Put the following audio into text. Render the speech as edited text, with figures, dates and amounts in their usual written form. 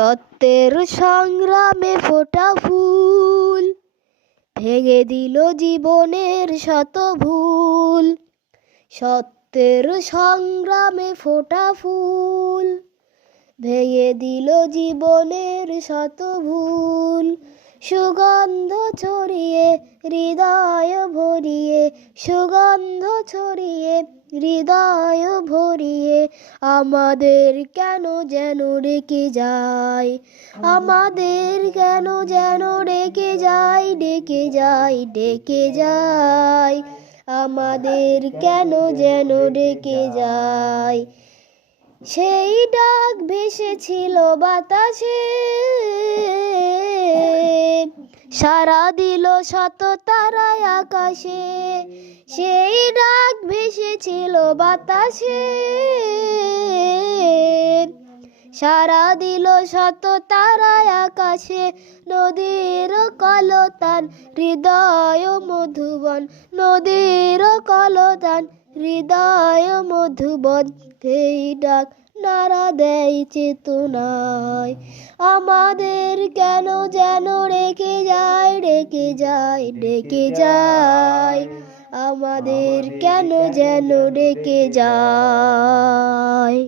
সত্যের সংগ্রামে ফোটা ফুল ভেঙে দিল জীবনের শত ভুল। সত্যের সংগ্রামে ফোটা ফুল ভেঙে দিল জীবনের শত ভুল। সুগন্ধ ছড়িয়ে হৃদয় ভরিয়ে, সুগন্ধ ছড়িয়ে হৃদয় ভরিয়ে আমাদের কেন যেন রেখে যায়, আমাদের কেন যেন রেখে যায়, ডেকে যায়, ডেকে যায়, আমাদের কেন যেন ডেকে যায়। সেই ডাক ভেসেছিল বাতাসে, সাড়া দিল শত তারায় আকাশে। সেই ডাক ভেসেছিল বাতাসে, সাড়া দিল শত তারায় আকাশে। নদীর কলতান হৃদয় মধুবন, নদীর কলতান হৃদয় মধুবন। সেই ডাক নাড়া দেয় চেতনায়, আমাদের কেন যেন রেখে যায়, রেখে যায়, রেখে যায়, আমাদের কেন যেন রেখে যায়।